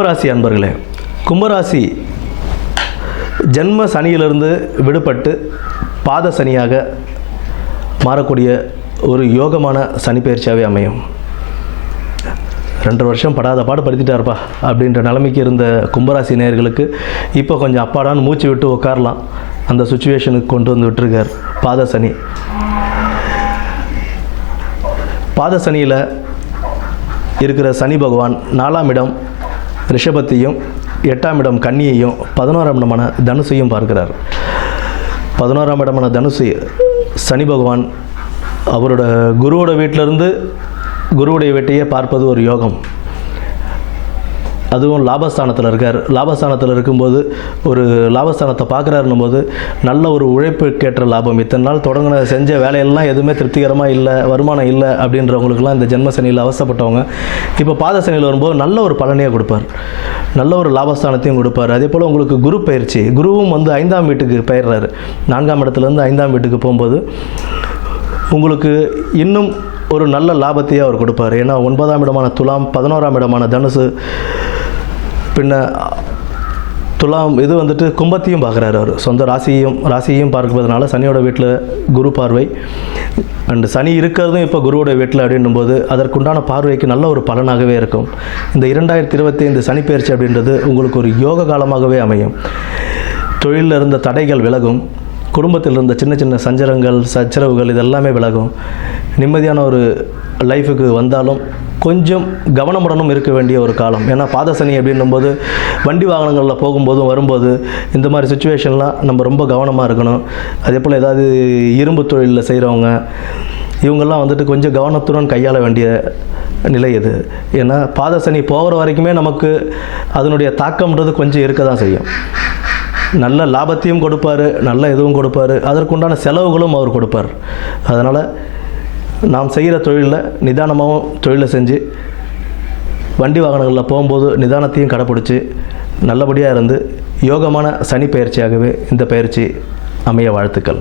கும்பராசி அன்பர்களே, கும்பராசி ஜென்ம சனியிலிருந்து விடுபட்டு பாத சனியாக மாறக்கூடிய ஒரு யோகமான சனி பயிற்சியாகவே அமையும். 2 வருஷம் படாத பாடு படுத்திட்டார்ப்பா அப்படின்ற நிலைமைக்கு இருந்த கும்பராசி நேயர்களுக்கு இப்போ கொஞ்சம் அப்பாடான்னு மூச்சு விட்டு உட்காரலாம். அந்த சுச்சுவேஷனுக்கு கொண்டு வந்து விட்டுருக்கார் பாத சனி. பாத சனியில் இருக்கிற சனி பகவான் 4ஆம் இடம் ரிஷபத்தையும் 8ஆம் இடம் கன்னியையும் 11ஆம் இடமான தனுசையும் பார்க்கிறார். 11ஆம் இடமான தனுசு சனி பகவான் அவரோட குருவோட வீட்டிலிருந்து குருவுடைய வீட்டையே பார்ப்பது ஒரு யோகம். அதுவும் லாபஸ்தானத்தில் இருக்கார். லாபஸ்தானத்தில் இருக்கும்போது ஒரு லாபஸ்தானத்தை பார்க்குறாருன்னும் போது நல்ல ஒரு உழைப்புக்கேற்ற லாபம். இத்தனை நாள் தொடங்கின செஞ்ச வேலையெல்லாம் எதுவுமே திருப்திகரமாக இல்லை, வருமானம் இல்லை அப்படின்றவங்களுக்குலாம் இந்த ஜென்ம சனியில் அவசப்பட்டவங்க இப்போ பாத சனியில் வரும்போது நல்ல ஒரு பலனையை கொடுப்பார், நல்ல ஒரு லாபஸ்தானத்தையும் கொடுப்பார். அதே போல் உங்களுக்கு குரு பயிற்சி, குருவும் வந்து 5ஆம் வீட்டுக்கு பயிர்றாரு. 4ஆம் இடத்துலேருந்து 5ஆம் வீட்டுக்கு போகும்போது உங்களுக்கு இன்னும் ஒரு நல்ல லாபத்தையே அவர் கொடுப்பார். ஏன்னா 9ஆம் இடமான துலாம், 11ஆம் இடமான தனுசு, பின்ன துலாம் இது வந்துட்டு கும்பத்தையும் பார்க்குறாரு. அவர் சொந்த ராசியையும் பார்க்கிறதுனால சனியோட வீட்டில் குரு பார்வை அண்டு சனி இருக்கிறதும் இப்போ குருவோட வீட்டில் அப்படின்னும் போது அதற்குண்டான பார்வைக்கு நல்ல ஒரு பலனாகவே இருக்கும். இந்த 2025 சனி பயிற்சி அப்படின்றது உங்களுக்கு ஒரு யோக காலமாகவே அமையும். தொழிலில் இருந்த தடைகள் விலகும், குடும்பத்தில் இருந்த சின்ன சின்ன சச்சரவுகள் இதெல்லாமே விலகும். நிம்மதியான ஒரு லைஃபுக்கு வந்தாலும் கொஞ்சம் கவனமுடனும் இருக்க வேண்டிய ஒரு காலம். ஏன்னா பாதசனி அப்படின்னும்போது வண்டி வாகனங்களில் போகும்போதும் வரும்போது இந்த மாதிரி சுச்சுவேஷன்லாம் நம்ம ரொம்ப கவனமாக இருக்கணும். அதே போல் ஏதாவது இரும்பு தொழிலில் செய்கிறவங்க இவங்கெல்லாம் வந்துட்டு கொஞ்சம் கவனத்துடன் கையாள வேண்டிய நிலை இது. ஏன்னா பாதசனி போகிற வரைக்குமே நமக்கு அதனுடைய தாக்கம்ன்றது கொஞ்சம் இருக்க தான் செய்யும். நல்ல லாபத்தையும் கொடுப்பார், நல்ல இதுவும் கொடுப்பார், அதற்குண்டான செலவுகளும் அவர் கொடுப்பார். அதனால் நாம் செய்கிற தொழிலில் நிதானமாகவும் தொழிலை செஞ்சு வண்டி வாகனங்களில் போகும்போது நிதானத்தையும் கடைப்பிடிச்சி நல்லபடியாக இருந்து யோகமான சனி பயிற்சியாகவே இந்த பயிற்சி அமைய வாழ்த்துக்கள்.